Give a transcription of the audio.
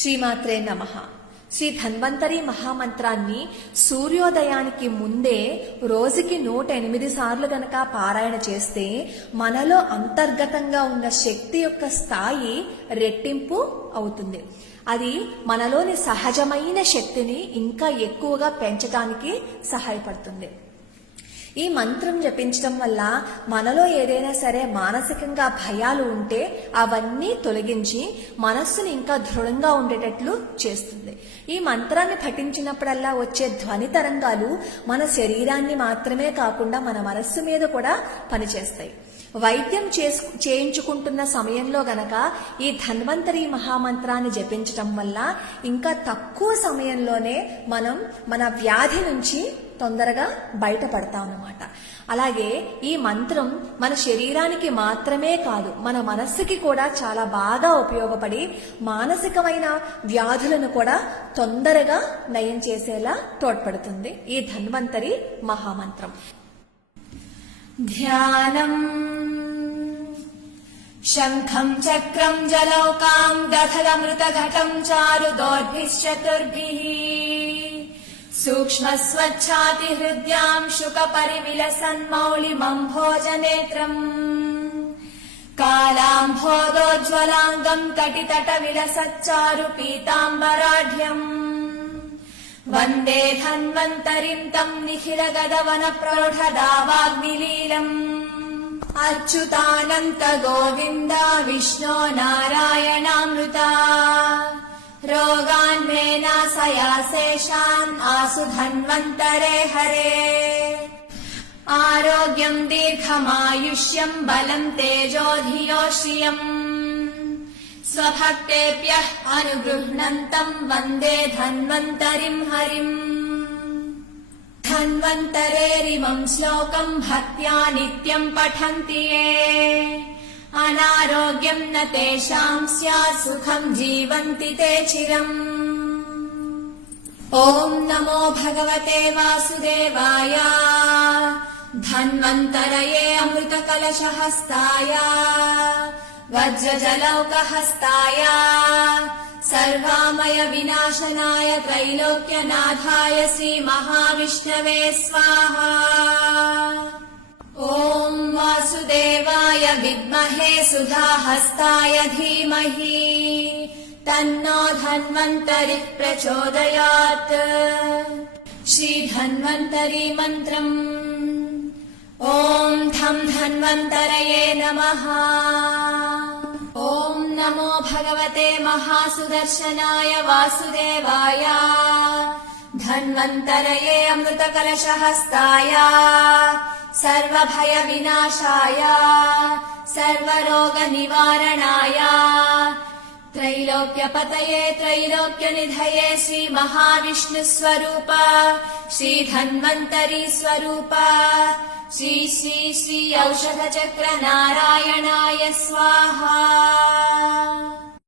శ్రీమాత్రే నమః. శ్రీ ధన్వంతరి మహామంత్రాన్ని సూర్యోదయానికి ముందే రోజుకి 108 సార్లు గనక పారాయణ చేస్తే మనలో అంతర్గతంగా ఉన్న శక్తి యొక్క స్థాయి రెట్టింపు అవుతుంది. అది మనలోని సహజమైన శక్తిని ఇంకా ఎక్కువగా పెంచడానికి సహాయపడుతుంది. ఈ మంత్రం జపించడం వల్ల మనలో ఏదైనా సరే మానసికంగా భయాలు ఉంటే అవన్నీ తొలగించి మనస్సుని ఇంకా దృఢంగా ఉండేటట్లు చేస్తుంది. ఈ మంత్రాన్ని పఠించినప్పుడల్లా వచ్చే ధ్వని తరంగాలు మన శరీరాన్ని మాత్రమే కాకుండా మన మనస్సు మీద కూడా పనిచేస్తాయి. వైద్యం చేయించుకుంటున్న సమయంలో గనక ఈ ధన్వంతరి మహామంత్రాన్ని జపించటం వల్ల ఇంకా తక్కువ సమయంలోనే మనం మన వ్యాధి నుంచి తొందరగా బయటపడతాం అన్నమాట. అలాగే ఈ మంత్రం మన శరీరానికి మాత్రమే కాదు, మన మనస్సుకి కూడా చాలా బాగా ఉపయోగపడి మానసికమైన వ్యాధులను కూడా తొందరగా నయం చేసేలా తోడ్పడుతుంది ఈ ధన్వంతరి మహామంత్రం. ధ్యానం శంఖం చక్రం జలౌకాం దధలమృతఘటం చారుదోర్భిశ్చతుర్భిః సూక్ష్మస్వచ్ఛాతి హృద్యాం శుకపరివిలసన్మౌళిమం భోజనేత్రం కాలాంభోదోజ్వలాంగం కటితట విలసచ్చారు పీతాంబరాఢ్యం వందే ధన్వంతరిం తం నిఖిల గదవన ప్రౌఢదావాగ్నిలీలం అచ్యుతానంత గోవింద విష్ణో నారాయణామృత రోగాన్ మే నాశయాశేషాన్ ఆసు ధన్వంతరే హరే ఆరోగ్యం దీర్ఘమాయుష్యం బలం తేజోధియో శ్రియం స్వభక్తేభ్యః అనుగృహ్ణంతం వందే ధన్వంతరిం హరిం ధన్వంతరేరిమం శ్లోకం భక్త్యా నిత్యం పఠంతి యే అనారోగ్యం న తేషాం స్యాత్ సుఖం జీవంతి తే చిరం. ఓం నమో భగవతే వాసుదేవాయ ధన్వంతరయే అమృతకలశహస్తాయ వజ్రజలౌకహస్తాయ సర్వామయ వినాశనాయ త్రైలోక్యనాథాయ శ్రీ మహావిష్ణవే స్వాహా. ఓం వాసుదేవాయ విద్మహే సుధాహస్తాయ ధీమహి తన్నో ధన్వంతరి ప్రచోదయాత్. శ్రీ ధన్వంతరి మంత్రం. ఓం ధం ధన్వంతరయే నమః. ఓం నమో భగవతే మహాసుదర్శనాయ వాసుదేవాయ ధన్వంతరయే అమృతకలశహస్తాయ సర్వభయ వినాశాయ సర్వరోగ నివారణాయ త్రైలోక్యపతయే త్రైలోక్యనిధయే శ్రీ మహావిష్ణు స్వరూప శ్రీ ధన్వంతరి స్వరూప శ్రీ శ్రీ శ్రీ ఔషధ చక్ర నారాయణాయ స్వాహా.